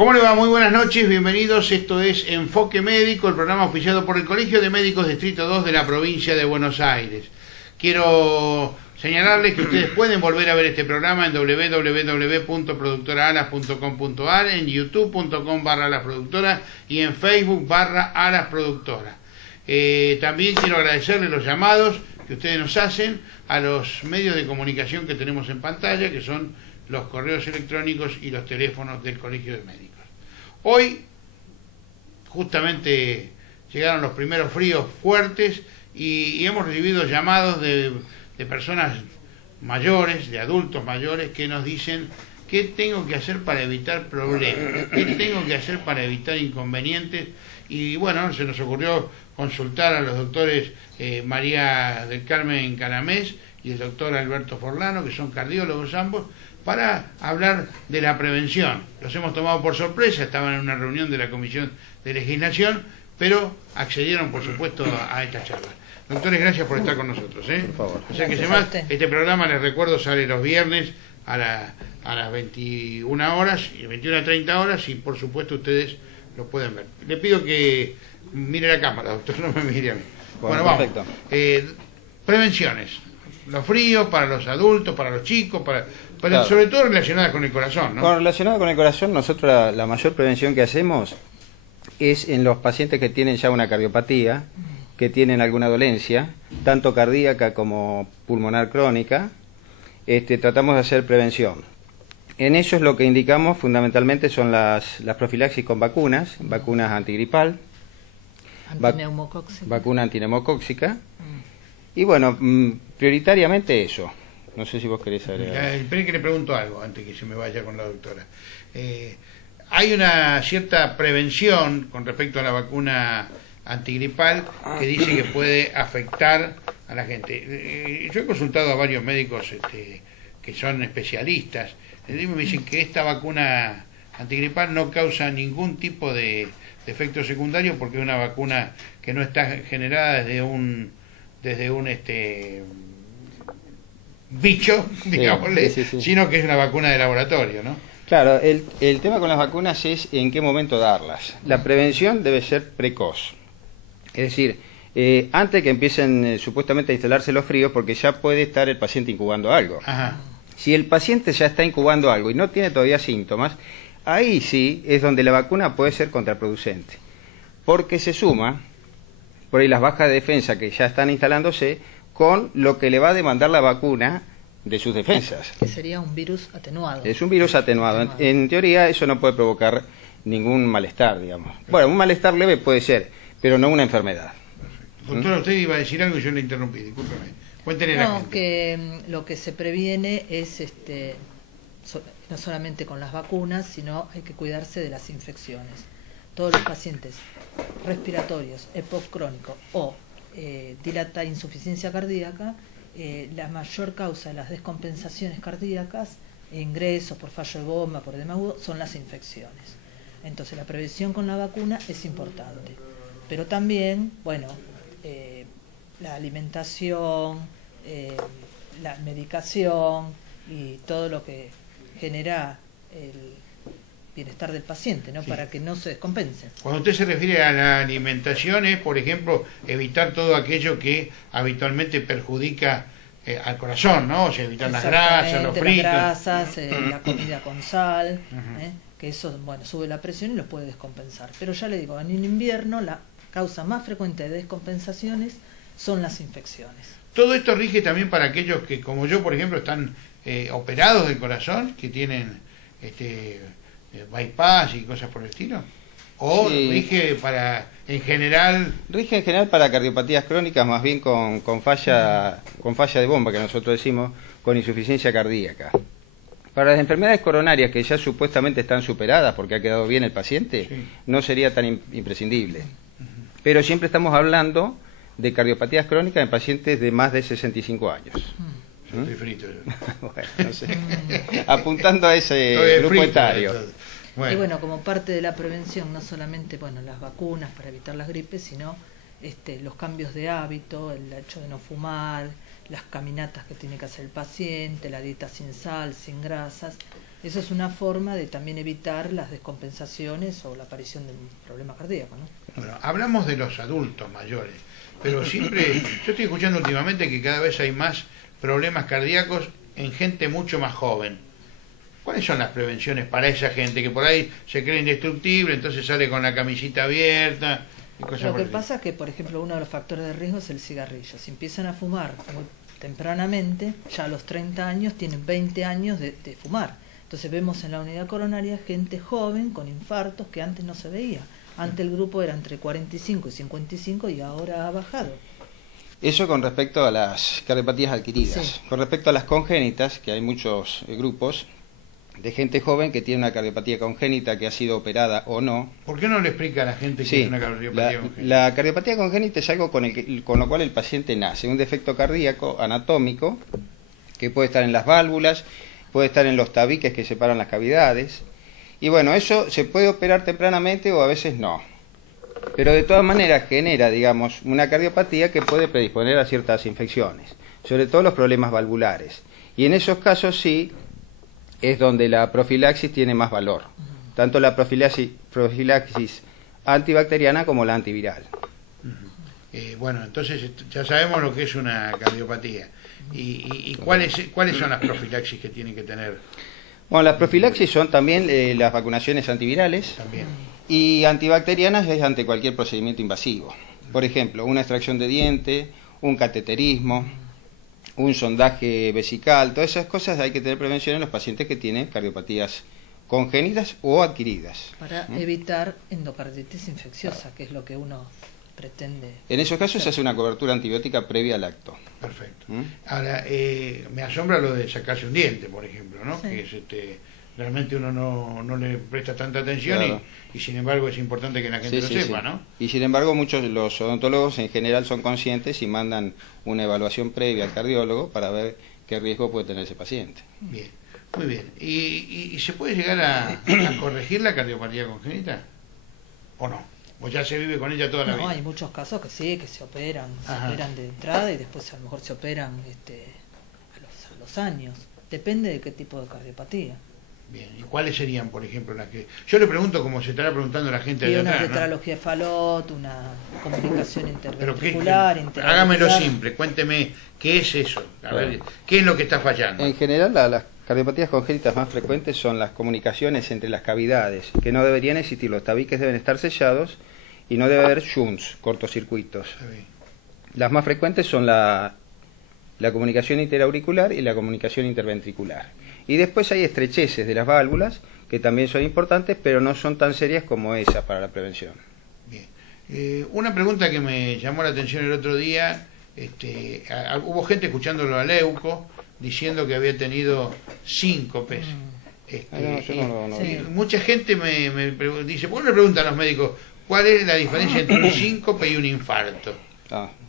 ¿Cómo le va? Muy buenas noches, bienvenidos. Esto es Enfoque Médico, el programa oficiado por el Colegio de Médicos Distrito 2 de la provincia de Buenos Aires. Quiero señalarles que ustedes pueden volver a ver este programa en www.productoraalas.com.ar, en youtube.com/alasproductora y en Facebook/alasproductora. También quiero agradecerles los llamados que ustedes nos hacen a los medios de comunicación que tenemos en pantalla, que son los correos electrónicos y los teléfonos del Colegio de Médicos. Hoy, justamente, llegaron los primeros fríos fuertes y hemos recibido llamados de personas mayores, de adultos mayores, que nos dicen: ¿qué tengo que hacer para evitar problemas? ¿Qué tengo que hacer para evitar inconvenientes? Y bueno, se nos ocurrió consultar a los doctores María del Carmen Canamés y el doctor Alberto Forlano, que son cardiólogos ambos, para hablar de la prevención. Los hemos tomado por sorpresa, estaban en una reunión de la Comisión de Legislación, pero accedieron, por supuesto, a esta charla. Doctores, gracias por estar con nosotros. Por favor. O sea que este programa, les recuerdo, sale los viernes a las 21 horas, 21:30 horas, y por supuesto ustedes lo pueden ver. Le pido que mire la cámara, doctor, no me mire a mí. Bueno, vamos. Prevenciones. Los fríos para los adultos, para los chicos, pero claro, sobre todo relacionadas con el corazón, ¿no? Bueno, relacionada con el corazón, nosotros la mayor prevención que hacemos es en los pacientes que tienen ya una cardiopatía, que tienen alguna dolencia, tanto cardíaca como pulmonar crónica. Tratamos de hacer prevención. En ellos lo que indicamos fundamentalmente son las profilaxis con vacunas antigripal, vacuna antineumocóxica. Y bueno, prioritariamente eso. No sé si vos querés agregar. Esperen que le pregunto algo antes que se me vaya con la doctora. Hay una cierta prevención con respecto a la vacuna antigripal que dice que puede afectar a la gente. Yo he consultado a varios médicos que son especialistas. Me dicen que esta vacuna antigripal no causa ningún tipo de efecto secundario porque es una vacuna que no está generada desde un bicho, digámosle, sí. Sino que es una vacuna de laboratorio, ¿no? Claro, el tema con las vacunas es en qué momento darlas. La prevención debe ser precoz. Es decir, antes que empiecen supuestamente a instalarse los fríos, porque ya puede estar el paciente incubando algo. Ajá. Si el paciente ya está incubando algo y no tiene todavía síntomas, ahí sí es donde la vacuna puede ser contraproducente. Porque se suma por ahí las bajas de defensa que ya están instalándose con lo que le va a demandar la vacuna de sus defensas. Que sería un virus atenuado. Es un virus atenuado. En teoría eso no puede provocar ningún malestar, digamos. Bueno, un malestar leve puede ser, pero no una enfermedad. Doctora, usted iba a decir algo y yo le interrumpí, discúlpeme. Cuéntenle la gente. Que lo que se previene es no solamente con las vacunas, sino hay que cuidarse de las infecciones. Todos los pacientes respiratorios, EPOC crónico o insuficiencia cardíaca, la mayor causa de las descompensaciones cardíacas, ingresos por fallo de bomba, por edema agudo, son las infecciones. Entonces la prevención con la vacuna es importante, pero también, la alimentación, la medicación y todo lo que genera el bienestar del paciente, ¿no? Sí. Para que no se descompense. Cuando usted se refiere a la alimentación es, por ejemplo, evitar todo aquello que habitualmente perjudica al corazón, ¿no? O sea, evitar las grasas, los fritos. Las grasas, la comida con sal, que eso, sube la presión y los puede descompensar. Pero ya le digo, en invierno la causa más frecuente de descompensaciones son las infecciones. Todo esto rige también para aquellos que, como yo, por ejemplo, están operados del corazón, que tienen bypass y cosas por el estilo, o sí. Rige en general para cardiopatías crónicas, más bien con falla de bomba, que nosotros decimos, con insuficiencia cardíaca. Para las enfermedades coronarias que ya supuestamente están superadas porque ha quedado bien el paciente, sí, no sería tan imprescindible. Pero siempre estamos hablando de cardiopatías crónicas en pacientes de más de 65 años. Estoy frito. Bueno, no sé. Apuntando a ese grupo etario. Y como parte de la prevención, no solamente las vacunas para evitar las gripes, sino los cambios de hábito, el hecho de no fumar, las caminatas que tiene que hacer el paciente, la dieta sin sal, sin grasas, Eso es una forma de también evitar las descompensaciones o la aparición de un problema cardíaco, ¿no? Bueno, hablamos de los adultos mayores, pero siempre, yo estoy escuchando últimamente que cada vez hay más problemas cardíacos en gente mucho más joven. ¿Cuáles son las prevenciones para esa gente que por ahí se cree indestructible, entonces sale con la camisita abierta y cosas Lo por que el pasa es que, por ejemplo, uno de los factores de riesgo es el cigarrillo. Si empiezan a fumar muy tempranamente, ya a los 30 años tienen 20 años de fumar. Entonces vemos en la unidad coronaria gente joven con infartos que antes no se veía. Antes el grupo era entre 45 y 55 y ahora ha bajado. Eso con respecto a las cardiopatías adquiridas. Sí. Con respecto a las congénitas, que hay muchos grupos de gente joven que tiene una cardiopatía congénita que ha sido operada o no. ¿Por qué no le explica a la gente que Sí, es una cardiopatía congénita? la cardiopatía congénita es algo con lo cual el paciente nace, un defecto cardíaco anatómico que puede estar en las válvulas, puede estar en los tabiques que separan las cavidades, y bueno, eso se puede operar tempranamente o a veces no. Pero de todas maneras genera, digamos, una cardiopatía que puede predisponer a ciertas infecciones, sobre todo los problemas valvulares. Y en esos casos sí es donde la profilaxis tiene más valor, tanto la profilaxis antibacteriana como la antiviral. Bueno, entonces ya sabemos lo que es una cardiopatía. ¿Y cuáles son las profilaxis que tienen que tener? Bueno, las profilaxis son también las vacunaciones antivirales. También. Y antibacterianas es ante cualquier procedimiento invasivo. Por ejemplo, una extracción de diente, un cateterismo, un sondaje vesical, todas esas cosas hay que tener prevención en los pacientes que tienen cardiopatías congénitas o adquiridas. Para evitar endocarditis infecciosa, que es lo que uno pretende. En esos casos se hace una cobertura antibiótica previa al acto. Perfecto. Ahora, me asombra lo de sacarse un diente, por ejemplo, ¿no? Sí. Que es realmente uno no le presta tanta atención, Claro. y sin embargo es importante que la gente lo sepa, ¿no? Y sin embargo muchos de los odontólogos en general son conscientes y mandan una evaluación previa al cardiólogo para ver qué riesgo puede tener ese paciente. Bien, muy bien. ¿Y se puede llegar a corregir la cardiopatía congénita? ¿O no? ¿O ya se vive con ella toda la No, vida? hay muchos casos que sí, que se operan Ajá. de entrada y después a lo mejor se operan a los años. Depende de qué tipo de cardiopatía. Bien, ¿y cuáles serían, por ejemplo, las que...? Yo le pregunto como se estará preguntando la gente Y allá una atrás, ¿no? tetralogía de Fallot, una comunicación Pero interventricular, hágamelo intraauricular. simple, cuénteme qué es eso, a ver, qué es lo que está fallando. En general las cardiopatías congénitas más frecuentes son las comunicaciones entre las cavidades, que no deberían existir, los tabiques deben estar sellados y no debe haber shunts, cortocircuitos. Está bien. Las más frecuentes son la comunicación interauricular y la comunicación interventricular. Y después hay estrecheces de las válvulas, que también son importantes, pero no son tan serias como esas para la prevención. Bien. Una pregunta que me llamó la atención el otro día, hubo gente escuchándolo a Leuco, diciendo que había tenido síncopes. Sí. Mucha gente me dice, ¿por qué no le preguntan a los médicos cuál es la diferencia entre un síncope y un infarto?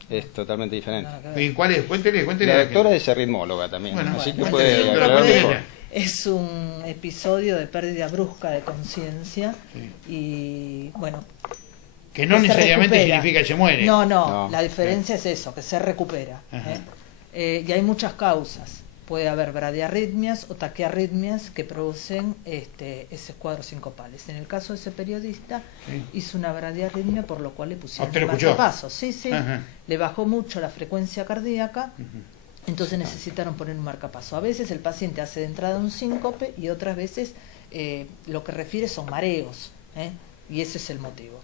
Es totalmente diferente. Nada que ver. ¿Y cuál es? Cuéntele La a la doctora gente. es arritmóloga también, Bueno, así que bueno, puede sí, aclarar pero mejor. Es un episodio de pérdida brusca de conciencia y bueno, Que no se necesariamente recupera. significa que se muere. No, No. la diferencia es eso, que se recupera. Ajá. Y hay muchas causas. Puede haber bradiarritmias o taquiarritmias que producen esos cuadros sincopales. En el caso de ese periodista, Sí. hizo una bradiarritmia por lo cual le pusieron ¿Usted lo un escuchó? marcapasos. Sí, sí. Ajá. Le bajó mucho la frecuencia cardíaca, Ujú. entonces necesitaron poner un marcapaso. A veces el paciente hace de entrada un síncope y otras veces lo que refiere son mareos. Y ese es el motivo.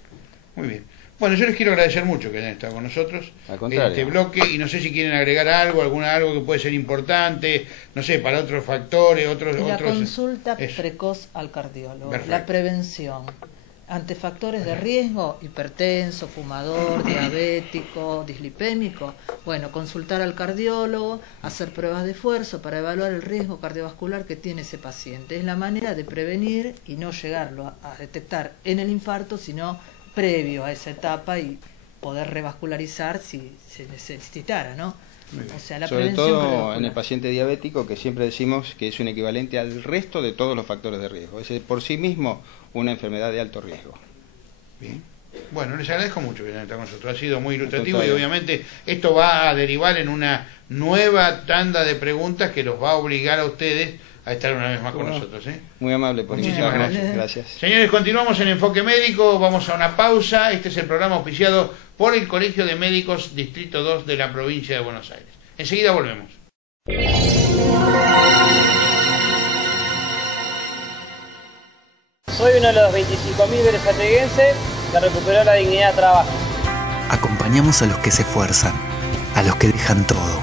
Muy bien. Bueno, yo les quiero agradecer mucho que hayan estado con nosotros Al contrario. en este bloque, y no sé si quieren agregar algo que puede ser importante, no sé, para otros factores, Y la otros... consulta eso. precoz al cardiólogo, Perfecto. la prevención ante factores de riesgo, hipertenso, fumador, diabético, dislipémico, bueno, consultar al cardiólogo, hacer pruebas de esfuerzo para evaluar el riesgo cardiovascular que tiene ese paciente. Es la manera de prevenir y no llegarlo a detectar en el infarto, sino previo a esa etapa y poder revascularizar si se necesitara, ¿no? O sea, la Sobre prevención todo cardiovascular. en el paciente diabético, que siempre decimos que es un equivalente al resto de todos los factores de riesgo. Es por sí mismo una enfermedad de alto riesgo. Bien. Bueno, les agradezco mucho que hayan estado con nosotros. Ha sido muy ilustrativo y contrario. obviamente esto va a derivar en una nueva tanda de preguntas que los va a obligar a ustedes a estar una vez más con nosotros. Muy amable por Muchísimas invitarnos. gracias. Señores, continuamos en Enfoque Médico, vamos a una pausa. Este es el programa auspiciado por el Colegio de Médicos Distrito 2 de la provincia de Buenos Aires. Enseguida volvemos. Soy uno de los 25.000 berazateguenses que recuperó la dignidad de trabajo. Acompañamos a los que se esfuerzan, a los que dejan todo.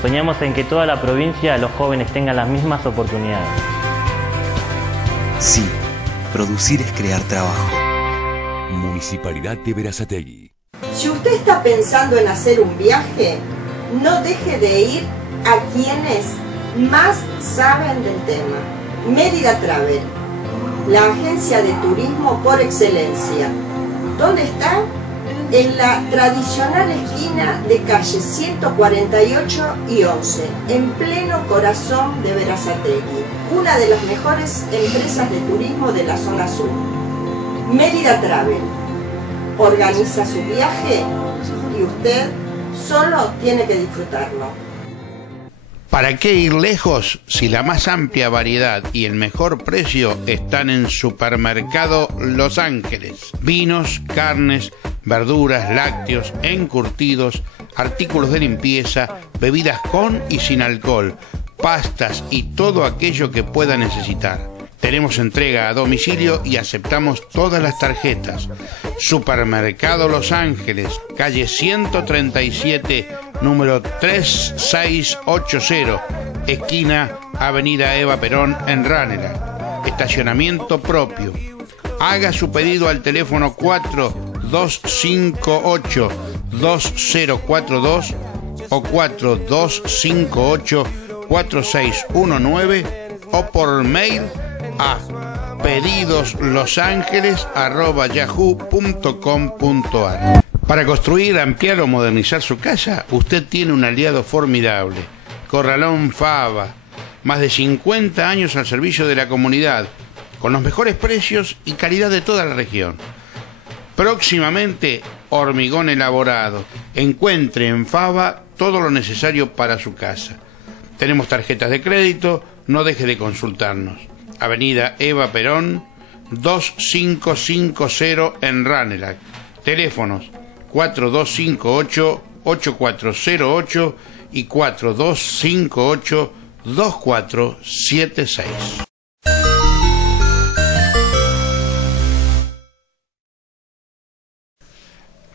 Soñamos en que toda la provincia los jóvenes tengan las mismas oportunidades. Sí, producir es crear trabajo. Municipalidad de Berazategui. Si usted está pensando en hacer un viaje, no deje de ir a quienes más saben del tema. Mérida Travel, la agencia de turismo por excelencia. ¿Dónde está? En la tradicional esquina de calle 148 y 11, en pleno corazón de Berazategui, una de las mejores empresas de turismo de la zona sur. Mérida Travel organiza su viaje y usted solo tiene que disfrutarlo. ¿Para qué ir lejos si la más amplia variedad y el mejor precio están en Supermercado Los Ángeles? Vinos, carnes, verduras, lácteos, encurtidos, artículos de limpieza, bebidas con y sin alcohol, pastas y todo aquello que pueda necesitar. Tenemos entrega a domicilio y aceptamos todas las tarjetas. Supermercado Los Ángeles, calle 137, número 3680, esquina Avenida Eva Perón en Ranelagh. Estacionamiento propio. Haga su pedido al teléfono 4258-2042 o 4258-4619 o por mail a pedidoslosángeles@yahoo.com.ar. Para construir, ampliar o modernizar su casa, usted tiene un aliado formidable, Corralón Fava, más de 50 años al servicio de la comunidad, con los mejores precios y calidad de toda la región. Próximamente, hormigón elaborado. Encuentre en Fava todo lo necesario para su casa. Tenemos tarjetas de crédito, no deje de consultarnos. Avenida Eva Perón, 2550 en Ranelagh. Teléfonos 4258-8408 y 4258-2476.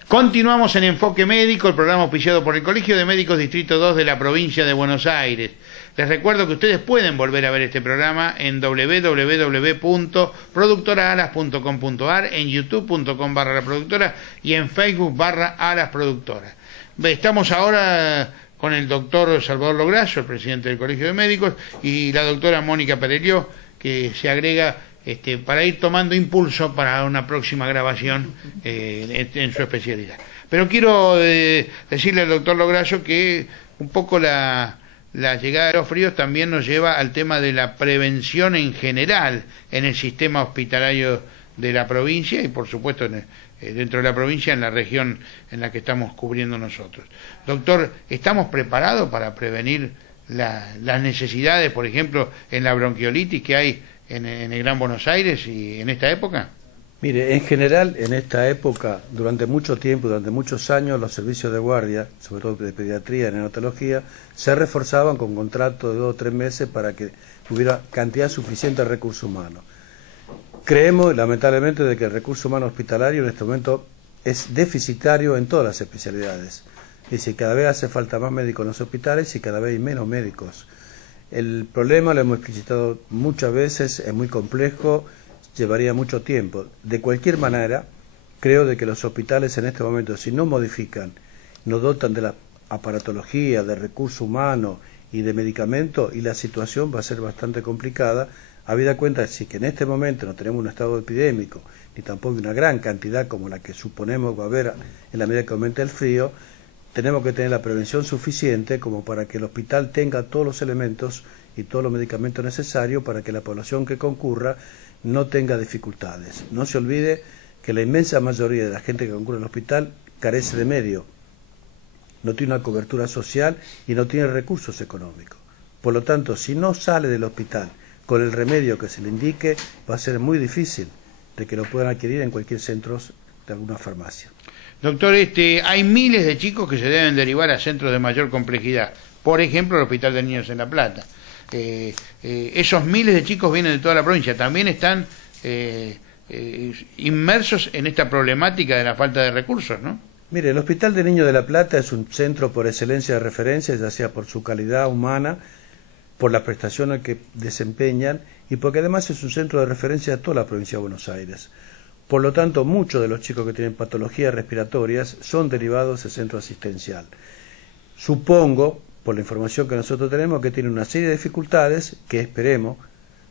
Continuamos en Enfoque Médico, el programa auspiciado por el Colegio de Médicos Distrito 2 de la provincia de Buenos Aires. Les recuerdo que ustedes pueden volver a ver este programa en www.productoraalas.com.ar, en youtube.com/la productora y en Facebook/Alas Productora. Estamos ahora con el doctor Salvador Lograsso, el presidente del Colegio de Médicos, y la doctora Mónica Perelió, que se agrega para ir tomando impulso para una próxima grabación en su especialidad. Pero quiero decirle al doctor Lograsso que un poco la llegada de los fríos también nos lleva al tema de la prevención en general en el sistema hospitalario de la provincia y por supuesto dentro de la provincia en la región en la que estamos cubriendo nosotros. Doctor, ¿estamos preparados para prevenir las necesidades, por ejemplo, en la bronquiolitis que hay en el Gran Buenos Aires y en esta época? Mire, en general, en esta época, durante mucho tiempo, durante muchos años, los servicios de guardia, sobre todo de pediatría y neonatología, se reforzaban con contratos de 2 o 3 meses para que hubiera cantidad suficiente de recursos humanos. Creemos, lamentablemente, de que el recurso humano hospitalario en este momento es deficitario en todas las especialidades. Es decir, cada vez hace falta más médicos en los hospitales y cada vez hay menos médicos. El problema, lo hemos explicitado muchas veces, es muy complejo, llevaría mucho tiempo. De cualquier manera, creo de que los hospitales en este momento, si no modifican, no dotan de la aparatología, de recursos humanos y de medicamentos, y la situación va a ser bastante complicada, habida cuenta de que en este momento no tenemos un estado epidémico, ni tampoco una gran cantidad como la que suponemos va a haber en la medida que aumente el frío. Tenemos que tener la prevención suficiente como para que el hospital tenga todos los elementos y todos los medicamentos necesarios para que la población que concurra no tenga dificultades. No se olvide que la inmensa mayoría de la gente que concurre al hospital carece de medio, no tiene una cobertura social y no tiene recursos económicos. Por lo tanto, si no sale del hospital con el remedio que se le indique, va a ser muy difícil de que lo puedan adquirir en cualquier centro de alguna farmacia. Doctor, hay miles de chicos que se deben derivar a centros de mayor complejidad. Por ejemplo, el Hospital de Niños en La Plata. Esos miles de chicos vienen de toda la provincia. También están inmersos en esta problemática de la falta de recursos, ¿no? Mire, el Hospital de Niños de La Plata es un centro por excelencia de referencia, ya sea por su calidad humana, por las prestaciones que desempeñan y porque además es un centro de referencia de toda la provincia de Buenos Aires. Por lo tanto, muchos de los chicos que tienen patologías respiratorias son derivados del centro asistencial. Supongo, por la información que nosotros tenemos, que tiene una serie de dificultades que esperemos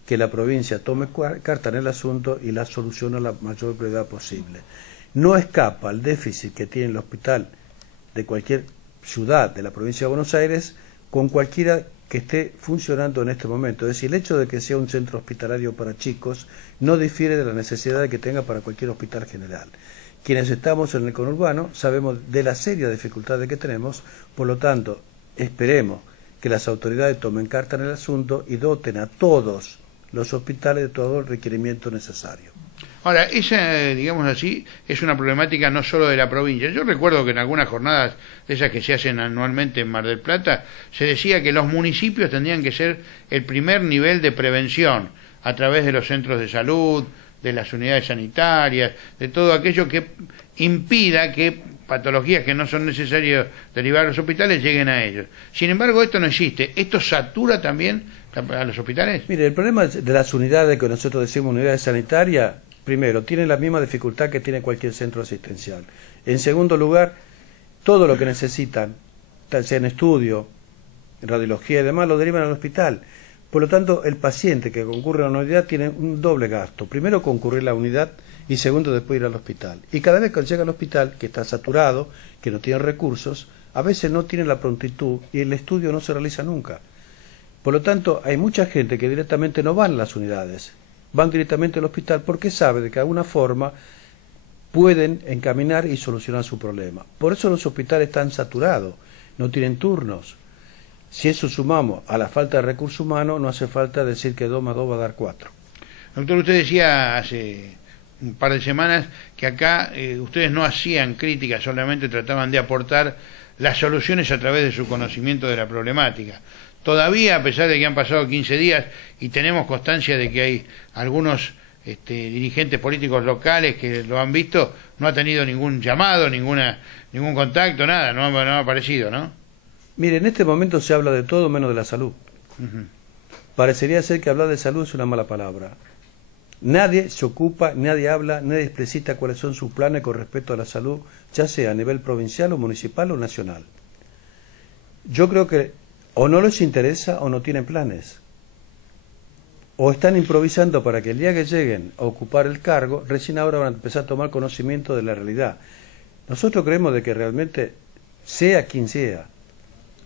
que la provincia tome carta en el asunto y la solucione a la mayor brevedad posible. No escapa al déficit que tiene el hospital de cualquier ciudad de la provincia de Buenos Aires con cualquiera que esté funcionando en este momento. Es decir, el hecho de que sea un centro hospitalario para chicos no difiere de la necesidad que tenga para cualquier hospital general. Quienes estamos en el conurbano sabemos de la seria dificultad que tenemos, por lo tanto, esperemos que las autoridades tomen carta en el asunto y doten a todos los hospitales de todo el requerimiento necesario. Ahora, esa, digamos así, es una problemática no solo de la provincia. Yo recuerdo que en algunas jornadas de esas que se hacen anualmente en Mar del Plata, se decía que los municipios tendrían que ser el primer nivel de prevención a través de los centros de salud, de las unidades sanitarias, de todo aquello que impida que patologías que no son necesarias derivar a los hospitales lleguen a ellos. Sin embargo, esto no existe. ¿Esto satura también a los hospitales? Mire, el problema de las unidades que nosotros decimos unidades sanitarias, primero, tienen la misma dificultad que tiene cualquier centro asistencial. En segundo lugar, todo lo que necesitan, sea en estudio, en radiología y demás, lo derivan al hospital. Por lo tanto, el paciente que concurre a una unidad tiene un doble gasto. Primero, concurrir a la unidad y segundo, después ir al hospital. Y cada vez que llega al hospital, que está saturado, que no tiene recursos, a veces no tiene la prontitud y el estudio no se realiza nunca. Por lo tanto, hay mucha gente que directamente no van a las unidades, van directamente al hospital porque sabe de que de alguna forma pueden encaminar y solucionar su problema. Por eso los hospitales están saturados, no tienen turnos. Si eso sumamos a la falta de recursos humanos, no hace falta decir que 2 más 2 va a dar 4. Doctor, usted decía hace un par de semanas que acá ustedes no hacían críticas, solamente trataban de aportar las soluciones a través de su conocimiento de la problemática. Todavía, a pesar de que han pasado 15 días y tenemos constancia de que hay algunos dirigentes políticos locales que lo han visto, no ha tenido ningún llamado, ningún contacto, nada, no ha aparecido, ¿no? Mire, en este momento se habla de todo menos de la salud. Parecería ser que hablar de salud es una mala palabra. Nadie se ocupa, nadie habla, nadie explicita cuáles son sus planes con respecto a la salud, ya sea a nivel provincial o municipal o nacional. Yo creo que o no les interesa o no tienen planes. O están improvisando para que el día que lleguen a ocupar el cargo, recién ahora van a empezar a tomar conocimiento de la realidad. Nosotros creemos de que realmente, sea quien sea,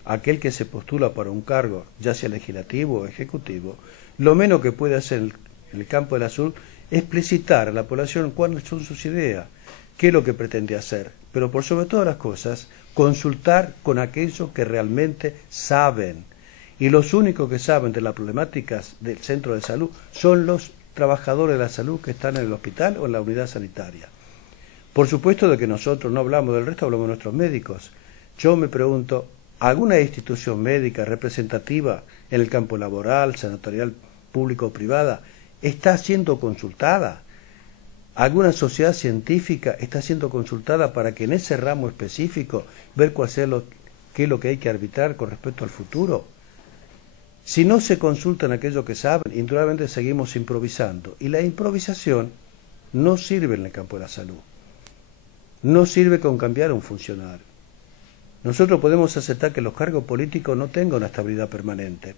aquel que se postula para un cargo, ya sea legislativo o ejecutivo, lo menos que puede hacer en el campo de la salud es explicitar a la población cuáles son sus ideas, qué es lo que pretende hacer, pero por sobre todas las cosas, consultar con aquellos que realmente saben. Y los únicos que saben de las problemáticas del centro de salud son los trabajadores de la salud que están en el hospital o en la unidad sanitaria. Por supuesto de que nosotros no hablamos del resto, hablamos de nuestros médicos. Yo me pregunto, ¿alguna institución médica representativa en el campo laboral, sanatorial, público o privada está siendo consultada? ¿Alguna sociedad científica está siendo consultada para que en ese ramo específico ver qué es lo que hay que arbitrar con respecto al futuro? Si no se consultan aquellos que saben, indudablemente seguimos improvisando. Y la improvisación no sirve en el campo de la salud. No sirve con cambiar a un funcionario. Nosotros podemos aceptar que los cargos políticos no tengan una estabilidad permanente.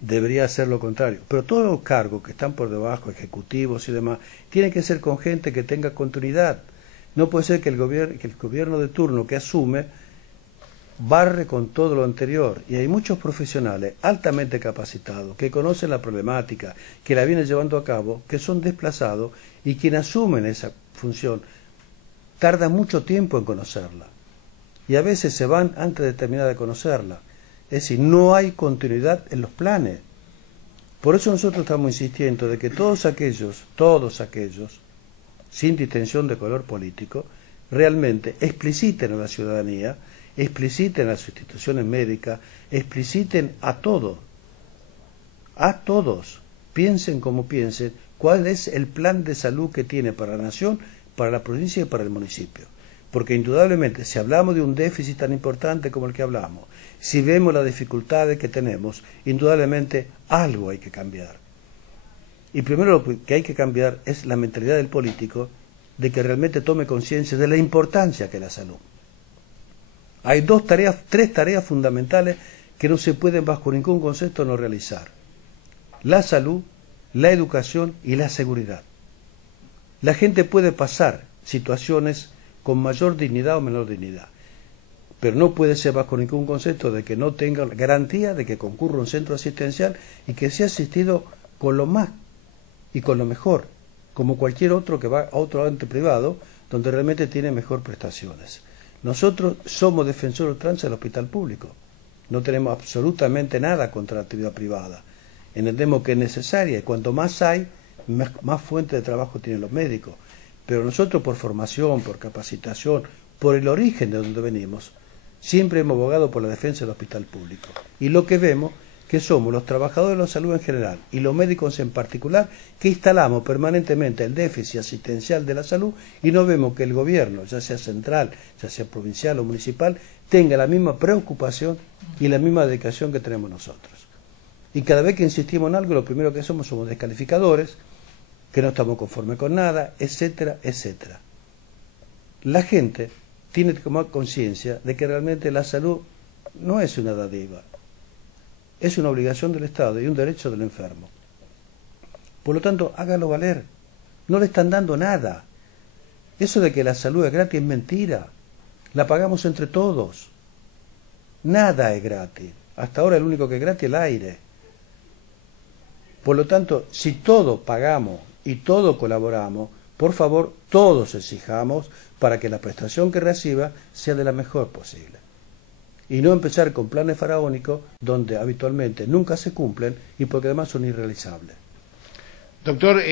Debería ser lo contrario. Pero todos los cargos que están por debajo, ejecutivos y demás, tienen que ser con gente que tenga continuidad. No puede ser que el gobierno de turno que asume barre con todo lo anterior. Y hay muchos profesionales altamente capacitados que conocen la problemática, que la vienen llevando a cabo, que son desplazados y quienes asumen esa función tardan mucho tiempo en conocerla. Y a veces se van antes de terminar de conocerla. Es decir, no hay continuidad en los planes. Por eso nosotros estamos insistiendo de que todos aquellos, sin distinción de color político, realmente expliciten a la ciudadanía, expliciten a las instituciones médicas, expliciten a todos, piensen como piensen, cuál es el plan de salud que tiene para la nación, para la provincia y para el municipio. Porque indudablemente, si hablamos de un déficit tan importante como el que hablamos, si vemos las dificultades que tenemos, indudablemente algo hay que cambiar. Y primero lo que hay que cambiar es la mentalidad del político de que realmente tome conciencia de la importancia que es la salud. Hay tres tareas fundamentales que no se pueden bajo ningún concepto no realizar: la salud, la educación y la seguridad. La gente puede pasar situaciones con mayor dignidad o menor dignidad, pero no puede ser bajo ningún concepto de que no tenga garantía de que concurra a un centro asistencial y que sea asistido con lo más y con lo mejor, como cualquier otro que va a otro ente privado donde realmente tiene mejor prestaciones. Nosotros somos defensores ultranza del hospital público, no tenemos absolutamente nada contra la actividad privada, entendemos que es necesaria y cuanto más hay, más fuente de trabajo tienen los médicos, pero nosotros por formación, por capacitación, por el origen de donde venimos, siempre hemos abogado por la defensa del hospital público. Y lo que vemos que somos los trabajadores de la salud en general y los médicos en particular que instalamos permanentemente el déficit asistencial de la salud y no vemos que el gobierno, ya sea central, ya sea provincial o municipal, tenga la misma preocupación y la misma dedicación que tenemos nosotros. Y cada vez que insistimos en algo, lo primero que somos descalificadores, que no estamos conformes con nada, etcétera, etcétera. La gente tiene que tomar conciencia de que realmente la salud no es una dádiva, es una obligación del Estado y un derecho del enfermo. Por lo tanto, hágalo valer. No le están dando nada. Eso de que la salud es gratis es mentira. La pagamos entre todos. Nada es gratis. Hasta ahora el único que es gratis es el aire. Por lo tanto, si todos pagamos y todos colaboramos, por favor, todos exijamos para que la prestación que reciba sea de la mejor posible. Y no empezar con planes faraónicos donde habitualmente nunca se cumplen y porque además son irrealizables. Doctor,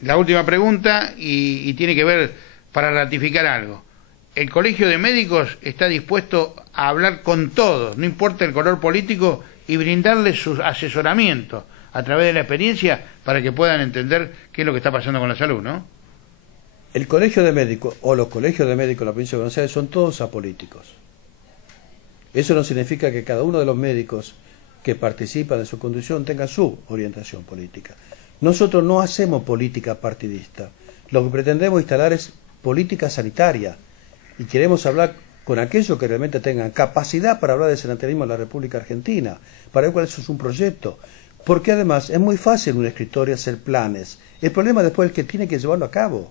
la última pregunta y tiene que ver para ratificar algo. El Colegio de Médicos está dispuesto a hablar con todos, no importa el color político, y brindarles su asesoramiento a través de la experiencia para que puedan entender qué es lo que está pasando con la salud, ¿no? El Colegio de Médicos o los colegios de médicos de la provincia de Buenos Aires son todos apolíticos. Eso no significa que cada uno de los médicos que participan de su conducción tenga su orientación política. Nosotros no hacemos política partidista. Lo que pretendemos instalar es política sanitaria y queremos hablar con aquellos que realmente tengan capacidad para hablar de sanitarismo en la República Argentina, para ver cuál es un proyecto. Porque además es muy fácil en un escritorio hacer planes. El problema después es el que tiene que llevarlo a cabo.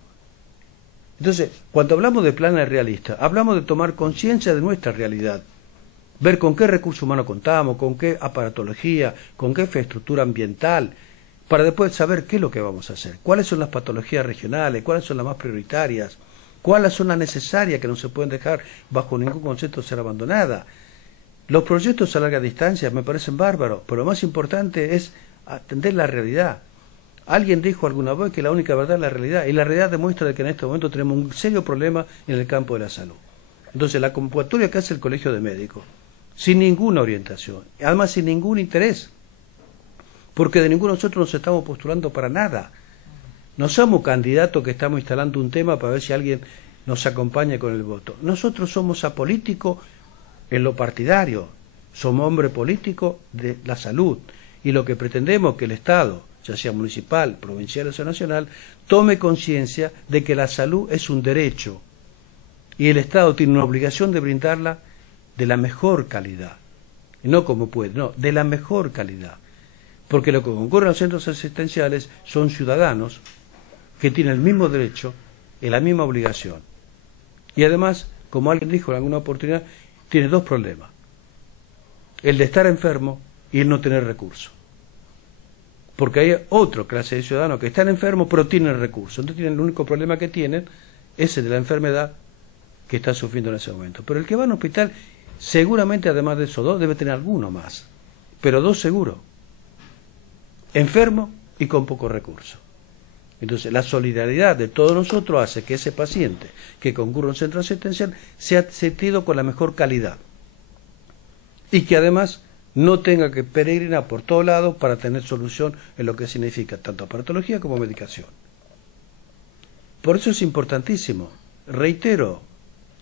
Entonces, cuando hablamos de planes realistas, hablamos de tomar conciencia de nuestra realidad. Ver con qué recursos humanos contamos, con qué aparatología, con qué infraestructura ambiental, para después saber qué es lo que vamos a hacer. Cuáles son las patologías regionales, cuáles son las más prioritarias, cuáles son las necesarias que no se pueden dejar bajo ningún concepto ser abandonadas. Los proyectos a larga distancia me parecen bárbaros, pero lo más importante es atender la realidad. Alguien dijo alguna vez que la única verdad es la realidad, y la realidad demuestra que en este momento tenemos un serio problema en el campo de la salud. Entonces, la convocatoria que hace el Colegio de Médicos, sin ninguna orientación, además sin ningún interés, porque de ninguno de nosotros nos estamos postulando para nada. No somos candidatos que estamos instalando un tema para ver si alguien nos acompaña con el voto. Nosotros somos apolíticos en lo partidario, somos hombres políticos de la salud y lo que pretendemos es que el Estado, ya sea municipal, provincial o nacional, tome conciencia de que la salud es un derecho y el Estado tiene una obligación de brindarla de la mejor calidad, no como puede, no, de la mejor calidad, porque lo que concurre en los centros asistenciales son ciudadanos que tienen el mismo derecho y la misma obligación. Y además, como alguien dijo en alguna oportunidad, tiene dos problemas: el de estar enfermo y el no tener recursos. Porque hay otra clase de ciudadanos que están enfermos pero tienen recursos. Entonces el único problema que tienen es el de la enfermedad que está sufriendo en ese momento. Pero el que va a un hospital seguramente además de esos 2 debe tener alguno más, pero 2 seguro, enfermo y con pocos recursos. Entonces, la solidaridad de todos nosotros hace que ese paciente que concurre a un centro asistencial sea atendido con la mejor calidad y que además no tenga que peregrinar por todos lados para tener solución en lo que significa tanto aparatología como medicación. Por eso es importantísimo, reitero,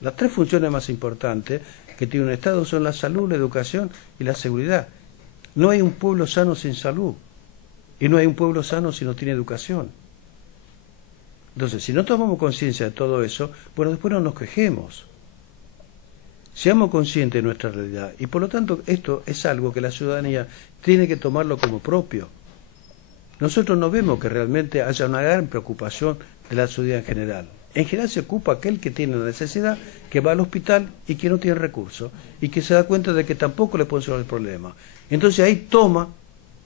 las 3 funciones más importantes que tiene un Estado son la salud, la educación y la seguridad. No hay un pueblo sano sin salud y no hay un pueblo sano si no tiene educación. Entonces, si no tomamos conciencia de todo eso, bueno, después no nos quejemos. Seamos conscientes de nuestra realidad y por lo tanto esto es algo que la ciudadanía tiene que tomarlo como propio. Nosotros no vemos que realmente haya una gran preocupación de la sociedad en general. En general se ocupa aquel que tiene la necesidad, que va al hospital y que no tiene recursos y que se da cuenta de que tampoco le puede resolver el problema. Entonces ahí toma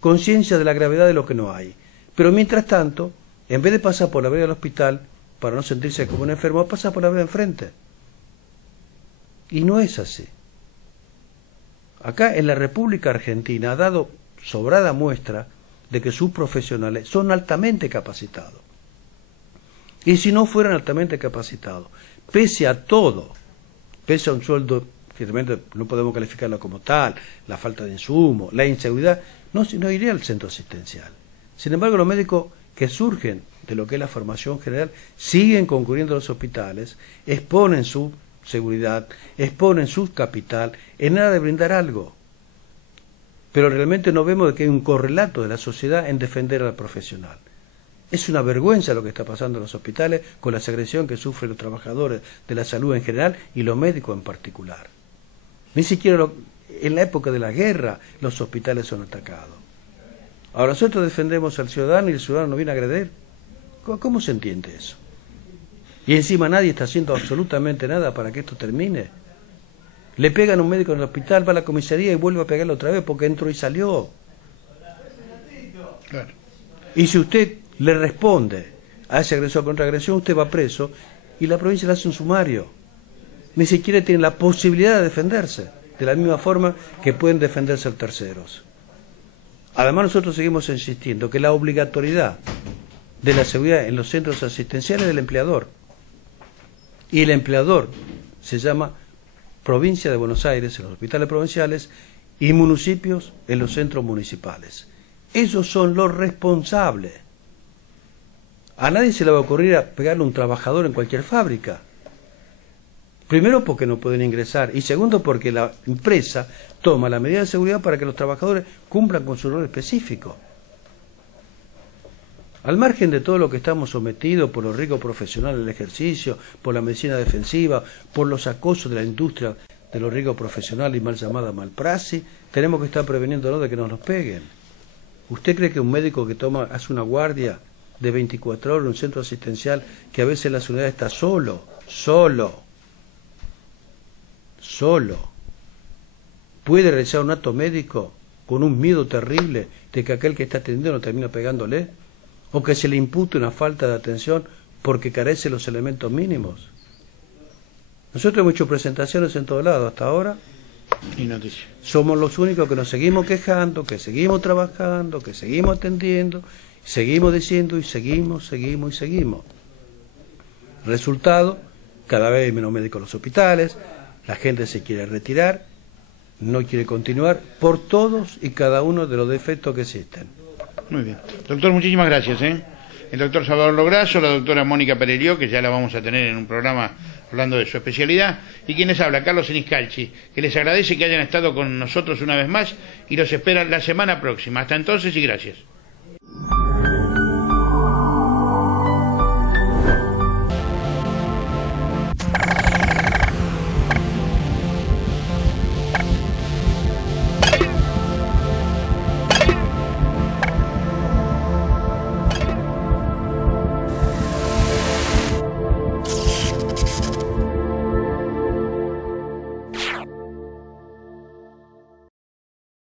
conciencia de la gravedad de lo que no hay. Pero mientras tanto, en vez de pasar por la vereda del hospital para no sentirse como un enfermo, pasa por la vereda enfrente. Y no es así. Acá en la República Argentina ha dado sobrada muestra de que sus profesionales son altamente capacitados. Y si no fueran altamente capacitados, pese a todo, pese a un sueldo que realmente no podemos calificarlo como tal, la falta de insumos, la inseguridad, no iría al centro asistencial. Sin embargo, los médicos que surgen de lo que es la formación general siguen concurriendo a los hospitales, exponen su seguridad, exponen su capital en aras de brindar algo. Pero realmente no vemos que hay un correlato de la sociedad en defender al profesional. Es una vergüenza lo que está pasando en los hospitales con la agresión que sufren los trabajadores de la salud en general y los médicos en particular. Ni siquiera en la época de la guerra los hospitales son atacados. Ahora nosotros defendemos al ciudadano y el ciudadano nos viene a agredir. ¿Cómo se entiende eso? Y encima nadie está haciendo absolutamente nada para que esto termine. Le pegan a un médico en el hospital, va a la comisaría y vuelve a pegarle otra vez porque entró y salió. Claro. Y si usted le responde a ese agresor contra agresión, usted va preso y la provincia le hace un sumario. Ni siquiera tiene la posibilidad de defenderse, de la misma forma que pueden defenderse los terceros. Además nosotros seguimos insistiendo que la obligatoriedad de la seguridad en los centros asistenciales es del empleador. Y el empleador se llama Provincia de Buenos Aires en los hospitales provinciales y municipios en los centros municipales. Esos son los responsables. A nadie se le va a ocurrir a pegarle a un trabajador en cualquier fábrica. Primero porque no pueden ingresar y segundo porque la empresa toma la medida de seguridad para que los trabajadores cumplan con su rol específico. Al margen de todo lo que estamos sometidos por los riesgos profesionales del ejercicio, por la medicina defensiva, por los acosos de la industria de los riesgos profesionales y mal llamada malpraxis, tenemos que estar preveniéndonos de que no nos peguen. ¿Usted cree que un médico que hace una guardia de 24 horas en un centro asistencial, que a veces en la unidad está solo, puede realizar un acto médico con un miedo terrible de que aquel que está atendiendo no termina pegándole? ¿O que se le impute una falta de atención porque carece de los elementos mínimos? Nosotros hemos hecho presentaciones en todos lados hasta ahora. Y noticias. Somos los únicos que nos seguimos quejando, que seguimos trabajando, que seguimos atendiendo, seguimos diciendo y seguimos. Resultado, cada vez hay menos médicos en los hospitales, la gente se quiere retirar, no quiere continuar por todos y cada uno de los defectos que existen. Muy bien. Doctor, muchísimas gracias. El doctor Salvador Lograsso, la doctora Mónica Pererió, que ya la vamos a tener en un programa hablando de su especialidad, y quien les habla, Carlos Siniscalchi, que les agradece que hayan estado con nosotros una vez más y los espera la semana próxima. Hasta entonces y gracias.